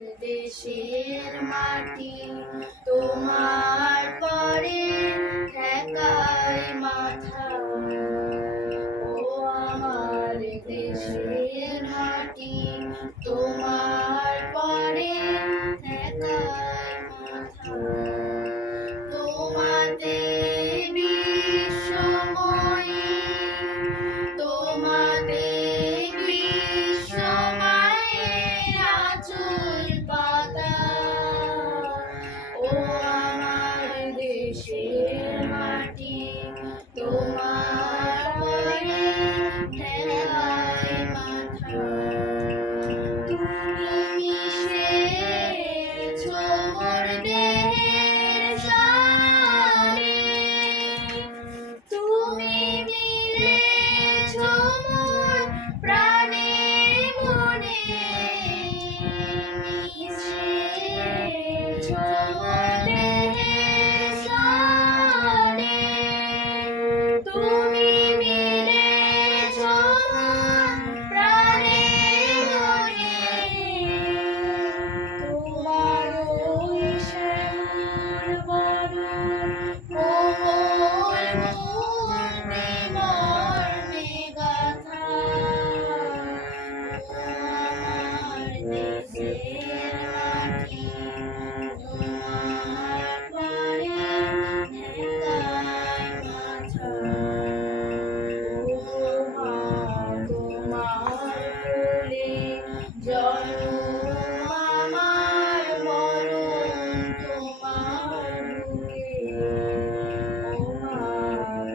দেশের মাটি তোমার পরে ঠেকায় মাথা। ও আমার দেশের মাটি তোমার পরে ঠেকায় মাথা। তোমাতে বিশ্বময়ী, তোমাতে বিশ্বমায়ের আঁচল পাতা। ও আমার দেশের মাটি তোমার পরে ঠেকায় মাথা। তুমি মিশেছ মোর দেহের সারে, তুমি মিলেছ মোর প্রাণে মনে, মিশেছ মোর দেহের সারে, তুমি মিলেছ মোর প্রাণে মনে। তোমার ওই শ্যামল বরণ কোমল মূর্তি মর্মে গাথা। আমার দেশের মাটি তোমার পরে ঠেকায় মাথা। ও মা, তোমার কোলে জন্ম আমার, মরণ তোমার বুকে। ও মা,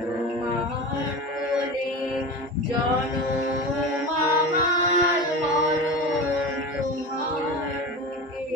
তোমার কোলে জন্ম আমার, মরণ তোমার বুকে।